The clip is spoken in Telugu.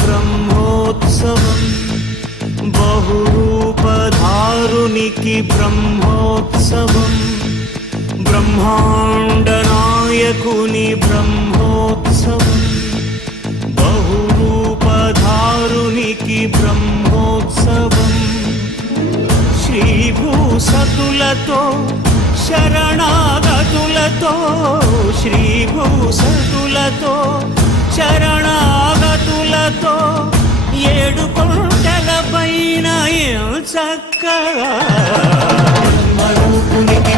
బ్రహ్మోత్సవం బహురూపధారునికి బ్రహ్మోత్సవం బ్రహ్మాండ నాయకుని బ్రహ్మోత్సవం బహురూపధారునికి బ్రహ్మోత్సవం శ్రీభూసతులతో శరణాగతులతో శ్రీభూసతులతో శరణాగతులతో 7 కొండల పైన చక్కగా బ్రహ్మరూపునికి